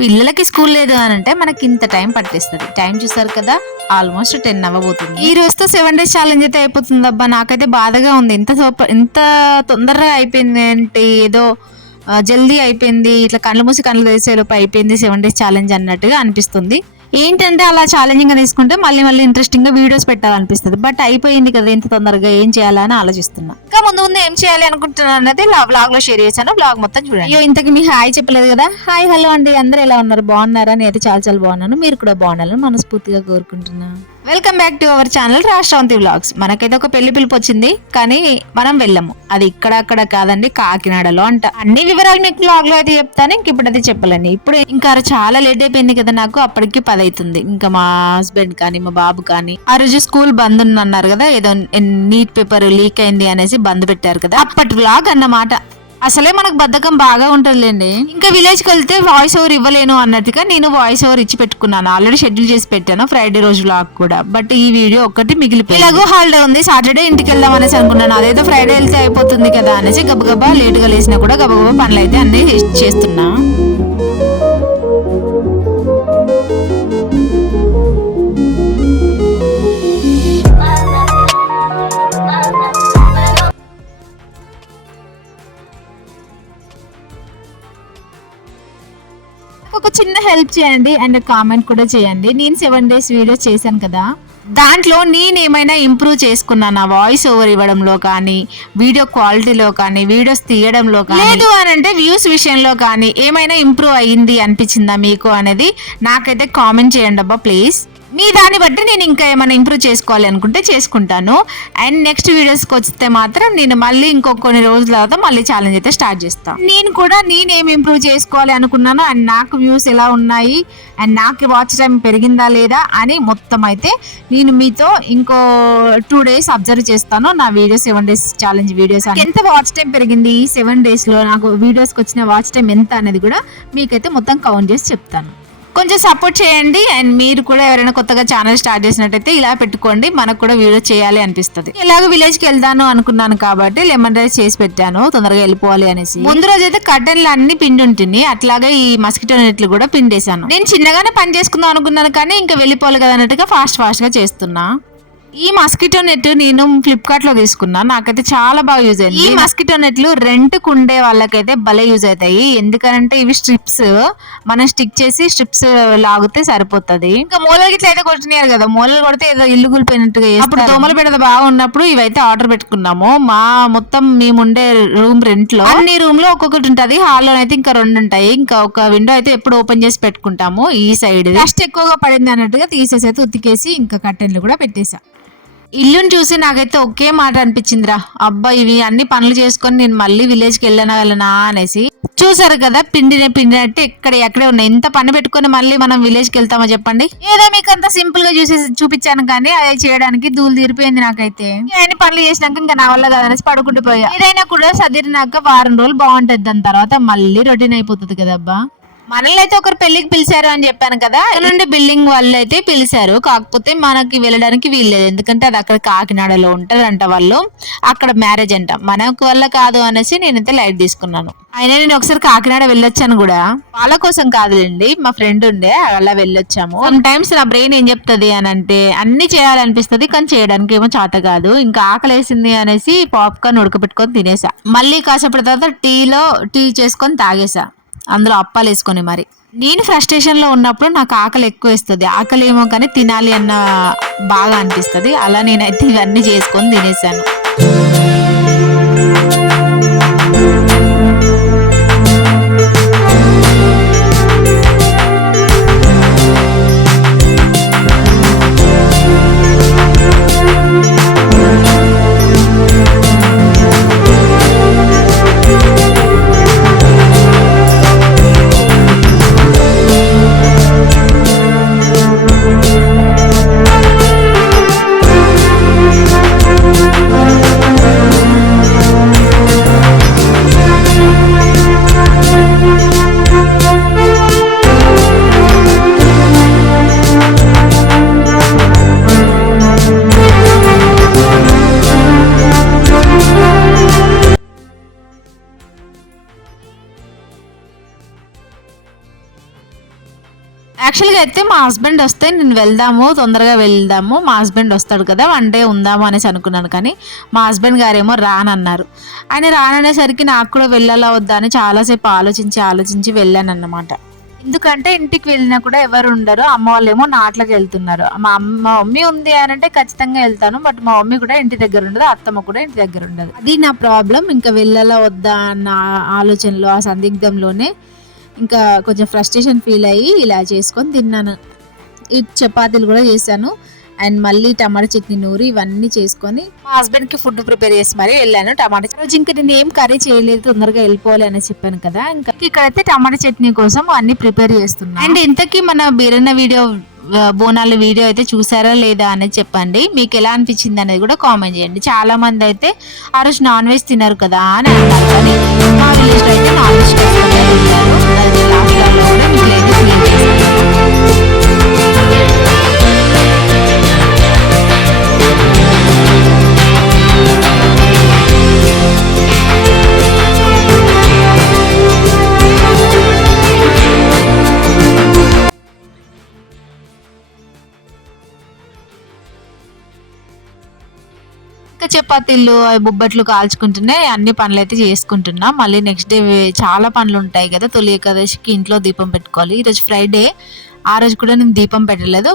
పిల్లలకి స్కూల్ లేదు అని అంటే మనకి ఇంత టైం పట్టేస్తుంది. టైం చూసారు కదా, ఆల్మోస్ట్ 10 అవ్వబోతుంది. ఈ రోజుతో 7 days ఛాలెంజ్ అయితే అయిపోతుంది. అబ్బా నాకైతే బాధగా ఉంది. ఇంత తొందరగా అయిపోయింది అంటే ఏదో జల్దీ అయిపోయింది, ఇట్లా కళ్ళు మూసి కళ్ళు తెరిచేలోపు అయిపోయింది 7 days ఛాలెంజ్ అన్నట్టుగా అనిపిస్తుంది. ఏంటంటే అలా ఛాలెంజింగ్ గా తీసుకుంటే మళ్ళీ ఇంట్రెస్టింగ్ గా వీడియోస్ పెట్టాలనిపిస్తుంది. బట్ అయిపోయింది కదా, ఇంత తొందరగా ఏం చేయాలని ఆలోచిస్తున్నా. ఇంకా ముందు ఏం చేయాలి అనుకుంటున్నాను అనేది వ్లాగ్ లో షేర్ చేశాను. వ్లాగ్ మొత్తం చూడండి. అయ్యో ఇంతకి మీ హాయ్ చెప్పలేదు కదా. హాయ్ హలో అండి, అందరూ ఎలా ఉన్నారు? బాగున్నారా? నేనైతే చాలా బాగున్నాను. మీరు కూడా బాగున్నారని మనస్ఫూర్తిగా కోరుకుంటున్నా. Welcome back to our channel Rashtranti vlogs. మనకైతే ఒక పెళ్లి పిలుపు వచ్చింది, కానీ మనం వెళ్ళము. అది అక్కడ కాదండి, కాకినాడలో అంట. అన్ని వివరాలు మీకు వ్లాగ్ లో అయితే చెప్తాను. ఇంక ఇప్పుడు అయితే చెప్పలేండి. ఇప్పుడు ఇంకా చాలా లేట్ అయిపోయింది కదా నాకు. అప్పటికి 10 అవుతుంది. ఇంకా మా హస్బెండ్ కానీ మా బాబు కానీ ఆ రోజు స్కూల్ బంద్ అన్నారు కదా, ఏదో నీట్ పేపర్ లీక్ అయింది అనేసి బంద్ పెట్టారు కదా, అప్పటి వ్లాగ్ అన్నమాట. అసలే మనకు బద్ధకం బాగా ఉంటుందిలేండి. ఇంకా విలేజ్ కి వెళ్తే వాయిస్ ఓవర్ ఇవ్వలేను అన్నట్టుగా నేను వాయిస్ ఓవర్ ఇచ్చి పెట్టుకున్నాను. ఆల్రెడీ షెడ్యూల్ చేసి పెట్టాను ఫ్రైడే రోజు వ్లాగ్ కూడా. బట్ ఈ వీడియో ఒక్కటి మిగిలిపోయింది. ఇలాగో హాలిడే ఉంది, సాటర్డే ఇంటికి వెళ్దాం అనేసి అనుకున్నాను. అదేదో ఫ్రైడే వెళ్తే అయిపోతుంది కదా అనేసి గబగబా లేట్ గా లేసినా కూడా గబగబా పనులు అయితే అన్ని చేస్తున్నా. ఒక చిన్న హెల్ప్ చేయండి అండ్ కామెంట్ కూడా చేయండి. నేను 7 days వీడియోస్ చేశాను కదా, దాంట్లో నేనేమైనా ఇంప్రూవ్ చేసుకున్నానా వాయిస్ ఓవర్ ఇవ్వడంలో కానీ, వీడియో క్వాలిటీలో కానీ, వీడియోస్ తీయడంలో కానీ, లేదు అని అంటే వ్యూస్ విషయంలో కానీ ఏమైనా ఇంప్రూవ్ అయ్యింది అనిపించిందా మీకు అనేది నాకైతే కామెంట్ చేయండి అబ్బా ప్లీజ్. మీ దాన్ని బట్టి నేను ఇంకా ఏమైనా ఇంప్రూవ్ చేసుకోవాలి అనుకుంటే చేసుకుంటాను. అండ్ నెక్స్ట్ వీడియోస్కి వస్తే మాత్రం నేను మళ్ళీ కొన్ని రోజుల తర్వాత మళ్ళీ ఛాలెంజ్ అయితే స్టార్ట్ చేస్తాను. నేను కూడా నేనేమి ఇంప్రూవ్ చేసుకోవాలి అనుకున్నాను, అండ్ నాకు వ్యూస్ ఎలా ఉన్నాయి, అండ్ నాకు వాచ్ టైం పెరిగిందా లేదా అని మొత్తం అయితే నేను మీతో ఇంకో 2 days అబ్జర్వ్ చేస్తాను. నా వీడియో 7 days ఛాలెంజ్ వీడియోస్ ఎంత వాచ్ టైం పెరిగింది ఈ 7 days లో, నాకు వీడియోస్కి వచ్చిన వాచ్ టైం ఎంత అనేది కూడా మీకైతే మొత్తం కౌంట్ చేసి చెప్తాను. కొంచెం సపోర్ట్ చేయండి. అండ్ మీరు కూడా ఎవరైనా కొత్తగా ఛానల్ స్టార్ట్ చేసినట్టయితే ఇలా పెట్టుకోండి, మనకు కూడా వీడియో చేయాలి అనిపిస్తుంది. ఎలాగో విలేజ్ కి వెళ్తాను అనుకున్నాను కాబట్టి లెమన్ రైస్ చేసి పెట్టాను తొందరగా వెళ్ళిపోవాలి అనేసి. ముందు రోజు అయితే కర్టెన్లు అన్ని పిండి ఉంటుంది, అట్లాగే ఈ మస్కిటో నెట్లు కూడా పిండేశాను. నేను చిన్నగానే పని చేసుకుందాం అనుకున్నాను, కానీ ఇంకా వెళ్ళిపోవాలి కదా అన్నట్టుగా ఫాస్ట్ గా చేస్తున్నా. ఈ మస్కిటో నెట్ నేను ఫ్లిప్కార్ట్ లో తీసుకున్నా, నాకైతే చాలా బాగా యూజ్ అయింది. ఈ మస్కిటో నెట్లు రెంట్ కు ఉండే వాళ్ళకైతే భలే యూజ్ అవుతాయి. ఎందుకంటే ఇవి స్ట్రిప్స్, మనం స్టిక్ చేసి స్ట్రిప్స్ లాగితే సరిపోతుంది. ఇంకా మూలలు గిట్ల అయితే కొట్టినారు కదా, మూలలు కొడితే ఏదో ఇల్లు కూలిపోయినట్టుగా. అప్పుడు దోమల పెడత బాగా ఉన్నప్పుడు ఇవైతే ఆర్డర్ పెట్టుకున్నాము. మా మొత్తం మేముండే రూమ్ రెంట్ లో అన్ని రూమ్ లో ఒక్కొక్కటి ఉంటది. హాల్లో అయితే ఇంకా 2 ఉంటాయి. ఇంకా ఒక విండో అయితే ఎప్పుడు ఓపెన్ చేసి పెట్టుకుంటాము. ఈ సైడ్ డస్ట్ ఎక్కువగా పడింది అన్నట్టుగా తీసేసి అయితే ఉతికేసి ఇంకా కర్టెన్లు కూడా పెట్టేసా. ఇల్లుని చూసి నాకైతే ఒకే మాట అనిపించిందిరా, అబ్బా ఇవి అన్ని పనులు చేసుకొని నేను మళ్ళీ విలేజ్కి వెళ్ళనా అనేసి. చూసారు కదా, పిండినట్టు ఎక్కడే ఉన్నాయి. ఎంత పని పెట్టుకొని మళ్ళీ మనం విలేజ్కి వెళ్తామో చెప్పండి. ఏదో మీకు అంత సింపుల్ గా చూపించాను, కానీ అది చేయడానికి ధూళి తీరిపోయింది నాకైతే. అన్ని పనులు చేసినాక ఇంకా నా వల్ల కదనేసి పడుకుంటూ పోయా. ఏదైనా కూడా సదిరినాక వారం రోజులు బాగుంటది, దాని తర్వాత మళ్ళీ రొటీన్ అయిపోతుంది కదబ్బా. మనల్ని అయితే ఒకరు పెళ్లికి పిలిచారు అని చెప్పాను కదా, నుండి బిల్డింగ్ వాళ్ళు అయితే పిలిచారు. కాకపోతే మనకి వెళ్ళడానికి వీల్లేదు, ఎందుకంటే అది అక్కడ కాకినాడలో ఉంటదంట వాళ్ళు, అక్కడ మ్యారేజ్ అంట. మనకు వల్ల కాదు అనేసి నేనైతే లైట్ తీసుకున్నాను. అయినా నేను ఒకసారి కాకినాడ వెళ్ళొచ్చాను కూడా, వాళ్ళ కోసం కాదులేండి, మా ఫ్రెండ్ ఉండే అలా వెళ్ళొచ్చాము. సమ్ టైమ్స్ నా బ్రెయిన్ ఏం చెప్తుంది అని అంటే అన్ని చేయాలనిపిస్తుంది, కానీ చేయడానికి ఏమో చేత కాదు. ఇంకా ఆకలేసింది అనేసి పాప్కార్న్ ఉడకబెట్టుకొని తినేసా. మళ్ళీ కాసేపటి తర్వాత టీ చేసుకొని తాగేసా, అందులో అప్పాలు వేసుకొని. మరి నేను ఫ్రస్ట్రేషన్ లో ఉన్నప్పుడు నాకు ఆకలి ఎక్కువ వేస్తుంది. ఆకలి ఏమో కానీ తినాలి అన్న బాగా అనిపిస్తుంది. అలా నేనైతే ఇవన్నీ చేసుకొని తినేసాను. యాక్చువల్గా అయితే మా హస్బెండ్ వస్తే నేను వెళ్దాము, తొందరగా వెళ్దాము, మా హస్బెండ్ వస్తాడు కదా, వన్ డే ఉందాము అనేసి అనుకున్నాను. కానీ మా హస్బెండ్ గారేమో రానన్నారు. ఆయన రాననేసరికి నాకు కూడా వెళ్ళాలా వద్దా అని చాలాసేపు ఆలోచించి వెళ్ళాను అన్నమాట. ఎందుకంటే ఇంటికి వెళ్ళినా కూడా ఎవరు ఉండరు, అమ్మ వాళ్ళేమో నాట్లకి వెళ్తున్నారు. మా మమ్మీ ఉంది అని అంటే ఖచ్చితంగా వెళ్తాను, బట్ మా మమ్మీ కూడా ఇంటి దగ్గర ఉండదు, అత్తమ్మ కూడా ఇంటి దగ్గర ఉండదు. అది నా ప్రాబ్లం. ఇంకా వెళ్ళాలా వద్దా అన్న ఆలోచనలో, ఆ సందిగ్ధంలోనే ఇంకా కొంచెం ఫ్రస్ట్రేషన్ ఫీల్ అయ్యి ఇలా చేసుకొని తిన్నాను. ఈ చపాతీలు కూడా చేశాను అండ్ మళ్ళీ టమాటా చట్నీ నూరి ఇవన్నీ చేసుకొని మా హస్బెండ్కి ఫుడ్ ప్రిపేర్ చేసి మరీ వెళ్ళాను. టమాటా రోజు ఇంకా నేను ఏం కర్రీ చేయలేదు, తొందరగా వెళ్ళిపోవాలి అని చెప్పాను కదా. ఇంకా ఇక్కడైతే టమాటా చట్నీ కోసం అన్ని ప్రిపేర్ చేస్తున్నాను. అండ్ ఇంతకీ మన బీరన్న వీడియో బోనాల వీడియో అయితే చూసారా లేదా అనేది చెప్పండి. మీకు ఎలా అనిపించింది అనేది కూడా కామెంట్ చేయండి. చాలా మంది అయితే ఆ రోజు నాన్ వెజ్ తినరు కదా అని అన్నారు, కానీ మా విలేజ్లో అయితే నాన్ వెజ్ ఇంకా చపాతీలు బొబ్బట్లు కాల్చుకుంటూనే అన్ని పనులు అయితే చేసుకుంటున్నా. మళ్ళీ నెక్స్ట్ డే చాలా పనులు ఉంటాయి కదా, తొలి ఏకాదశికి ఇంట్లో దీపం పెట్టుకోవాలి. ఈరోజు ఫ్రైడే, ఆ రోజు కూడా నేను దీపం పెట్టలేదు.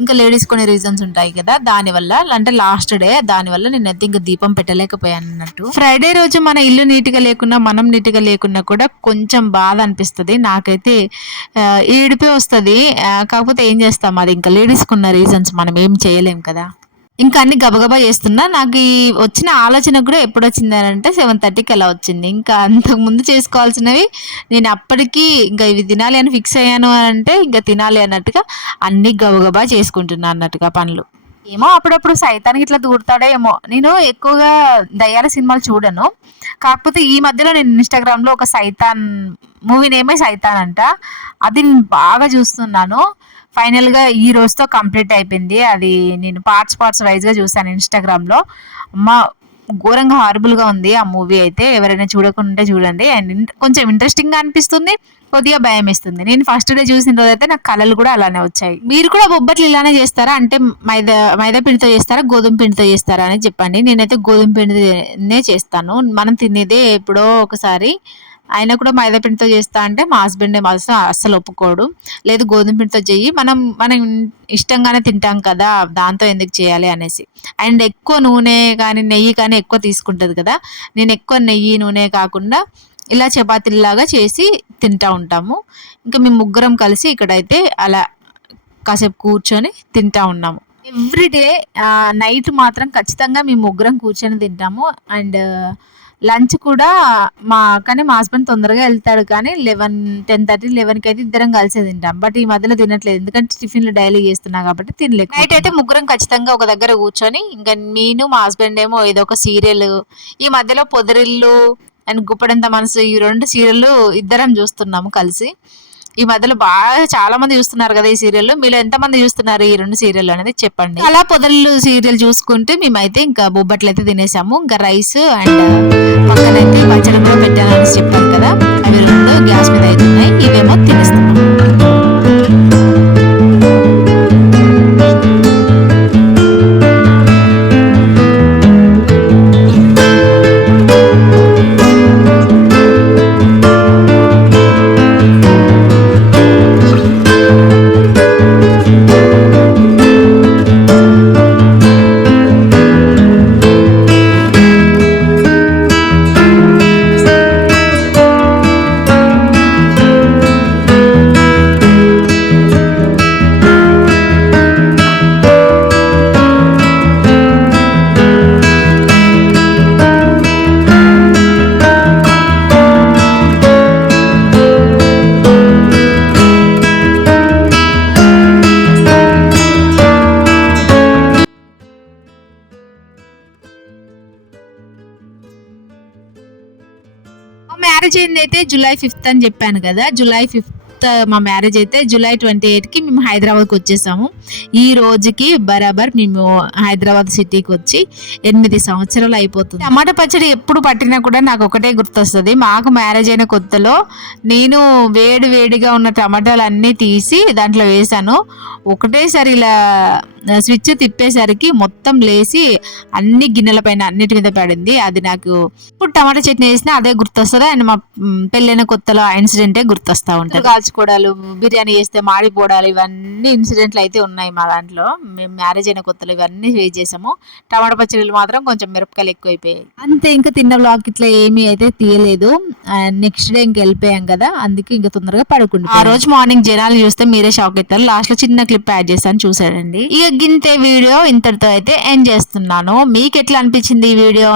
ఇంకా లేడీస్ కొన్ని రీజన్స్ ఉంటాయి కదా, దానివల్ల అంటే లాస్ట్ డే, దానివల్ల నేనైతే ఇంకా దీపం పెట్టలేకపోయాను అన్నట్టు. ఫ్రైడే రోజు మన ఇల్లు నీట్గా లేకున్నా, మనం నీట్గా లేకున్నా కూడా కొంచెం బాధ అనిపిస్తుంది. నాకైతే ఏడిపే వస్తుంది. కాకపోతే ఏం చేస్తాం, అది ఇంకా లేడీస్కి ఉన్న రీజన్స్, మనం ఏం చేయలేం కదా. ఇంకా అన్ని గబగబా చేస్తున్నా. నాకు ఈ వచ్చిన ఆలోచన కూడా ఎప్పుడు వచ్చింది అంటే 7:30కి అలా వచ్చింది. ఇంకా అంతకుముందు చేసుకోవాల్సినవి నేను అప్పటికి ఇంకా ఇవి తినాలి అని ఫిక్స్ అయ్యాను అంటే ఇంకా తినాలి అన్నట్టుగా అన్ని గబగబా చేసుకుంటున్నా అన్నట్టుగా పనులు. ఏమో అప్పుడప్పుడు సైతానికి ఇట్లా దూరుతాడో ఏమో. నేను ఎక్కువగా దయ్యాల సినిమాలు చూడను, కాకపోతే ఈ మధ్యలో నేను ఇన్స్టాగ్రామ్లో ఒక సైతాన్ మూవీ నేమే సైతాన్ అంట, అది నేను బాగా చూస్తున్నాను. ఫైనల్గా ఈ రోజుతో కంప్లీట్ అయిపోయింది. అది నేను పార్ట్స్ వైజ్గా చూసాను ఇన్స్టాగ్రామ్లో. అమ్మ ఘోరంగా హారబుల్గా ఉంది ఆ మూవీ అయితే. ఎవరైనా చూడకుంటే చూడండి. అండ్ కొంచెం ఇంట్రెస్టింగ్గా అనిపిస్తుంది, కొద్దిగా భయం వేస్తుంది. నేను ఫస్ట్ డే చూసిన రోజు అయితే నాకు కళలు కూడా అలానే వచ్చాయి. మీరు కూడా బొబ్బట్లు ఇలానే చేస్తారా? అంటే మైదా పిండితో చేస్తారా, గోధుమ పిండితో చేస్తారా అని చెప్పండి. నేనైతే గోధుమ పిండినే చేస్తాను. మనం తినేదే ఎప్పుడో ఒకసారి. ఆయన కూడా మైదా పిండితో చేస్తా అంటే మా హస్బెండ్ మాత్రం అస్సలు ఒప్పుకోడు. లేదు గోధుమ పిండితో చెయ్యి, మనం ఇష్టంగానే తింటాం కదా, దాంతో ఎందుకు చేయాలి అనేసి. అండ్ ఎక్కువ నూనె కానీ నెయ్యి కానీ ఎక్కువ తీసుకుంటుంది కదా, నేను ఎక్కువ నెయ్యి నూనె కాకుండా ఇలా చపాతీలాగా చేసి తింటూ ఉంటాము. ఇంకా మేము ముగ్గురం కలిసి ఇక్కడైతే అలా కాసేపు కూర్చొని తింటూ ఉన్నాము. ఎవ్రీడే నైట్ మాత్రం ఖచ్చితంగా మేము ముగ్గురం కూర్చొని తింటాము. అండ్ లంచ్ కూడా కానీ మా హస్బెండ్ తొందరగా వెళ్తాడు, కానీ 10:30, 11కి అయితే ఇద్దరం కలిసే తింటాం. బట్ ఈ మధ్యలో తినట్లేదు, ఎందుకంటే టిఫిన్లు డైలీ చేస్తున్నా కాబట్టి తినలేదు. నైట్ అయితే ముగ్గురం ఖచ్చితంగా ఒక దగ్గర కూర్చొని, ఇంకా నేను మా హస్బెండ్ ఏమో ఏదో ఒక సీరియల్, ఈ మధ్యలో పొదరిల్లు అండ్ గుప్పడంత మనసు, ఈ 2 సీరియల్ ఇద్దరం చూస్తున్నాము కలిసి. ఈ మధ్యలో బాగా చాలా మంది చూస్తున్నారు కదా ఈ సీరియల్. మీరు ఎంతమంది చూస్తున్నారు ఈ 2 సీరియల్ అనేది చెప్పండి. అలా పొదలు సీరియల్ చూసుకుంటూ మేమైతే ఇంకా బొబ్బట్లు అయితే తినేసాము. ఇంకా రైస్ అండ్ పక్కనైతే పచ్చడి కూడా పెట్టానని చెప్పాను కదా, అవి 2 గ్యాస్ మీద అయితే ఉన్నాయి. ఇవేమో తినేస్తున్నాం. మ్యారేజ్ అయింది అయితే July 5th అని చెప్పాను కదా. July 5th మా మ్యారేజ్ అయితే జూలై 28కి మేము హైదరాబాద్కి వచ్చేసాము. ఈ రోజుకి బరాబర్ మేము హైదరాబాద్ సిటీకి వచ్చి 8 సంవత్సరాలు అయిపోతుంది. టమాటా పచ్చడి ఎప్పుడు పట్టినా కూడా నాకు ఒకటే గుర్తొస్తుంది. మాకు మ్యారేజ్ అయిన కొత్తలో నేను వేడిగా ఉన్న టమాటాలు అన్నీ తీసి దాంట్లో వేసాను. ఒకటేసారి ఇలా స్విచ్ తిప్పేసరికి మొత్తం లేసి అన్ని గిన్నెల పైన అన్నిటి మీద పడింది. అది నాకు ఇప్పుడు టమాటా చట్నీ వేసినా అదే గుర్తొస్తుంది. అండ్ మా పెళ్ళైన కొత్తలో ఆ ఇన్సిడెంటే గుర్తొస్తా ఉంటాయి. కాల్చుకోవడాలు, బిర్యానీ చేస్తే మాడిపోవడాలు, ఇవన్నీ ఇన్సిడెంట్లు అయితే ఉన్నాయి మా దాంట్లో. మేము మ్యారేజ్ అయిన కొత్తలో ఇవన్నీ ఫేస్ చేసాము. టమాటా పచ్చడిలు మాత్రం కొంచెం మిరపకాయలు ఎక్కువైపోయాయి అంతే. ఇంకా తిన్న బ్లాగ్ ఇట్లా ఏమీ అయితే తీయలేదు. నెక్స్ట్ డే ఇంక వెళ్ళిపోయాం కదా, అందుకే ఇంకా తొందరగా పడుకుంది. ఆ రోజు మార్నింగ్ జనాలు చూస్తే మీరే షాక్ అవుతారు. లాస్ట్ లో చిన్న క్లిప్ యాడ్ చేశాను, చూసాడండి. ఇక గింతే వీడియో ఇంతటితో అయితే ఎండ్ చేస్తున్నాను. మీకు ఎట్లా అనిపించింది ఈ వీడియో?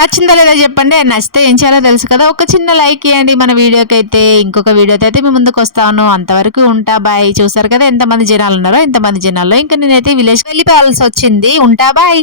నచ్చిందా లేదా చెప్పండి. నచ్చితే ఏం చేయాలో తెలుసు కదా, ఒక చిన్న లైక్ ఇవ్వండి మన వీడియోకి అయితే. ఇంకొక వీడియోతో అయితే మీ ముందుకు వస్తాను. అంతవరకు ఉంటా, బాయ్. చూసారు కదా ఎంతమంది జనాలు ఉన్నారో. ఇంతమంది జనాల్లో ఇంకా నేనైతే విలేజ్ వెళ్ళిపోవాల్సి వచ్చింది. ఉంటా, బాయ్.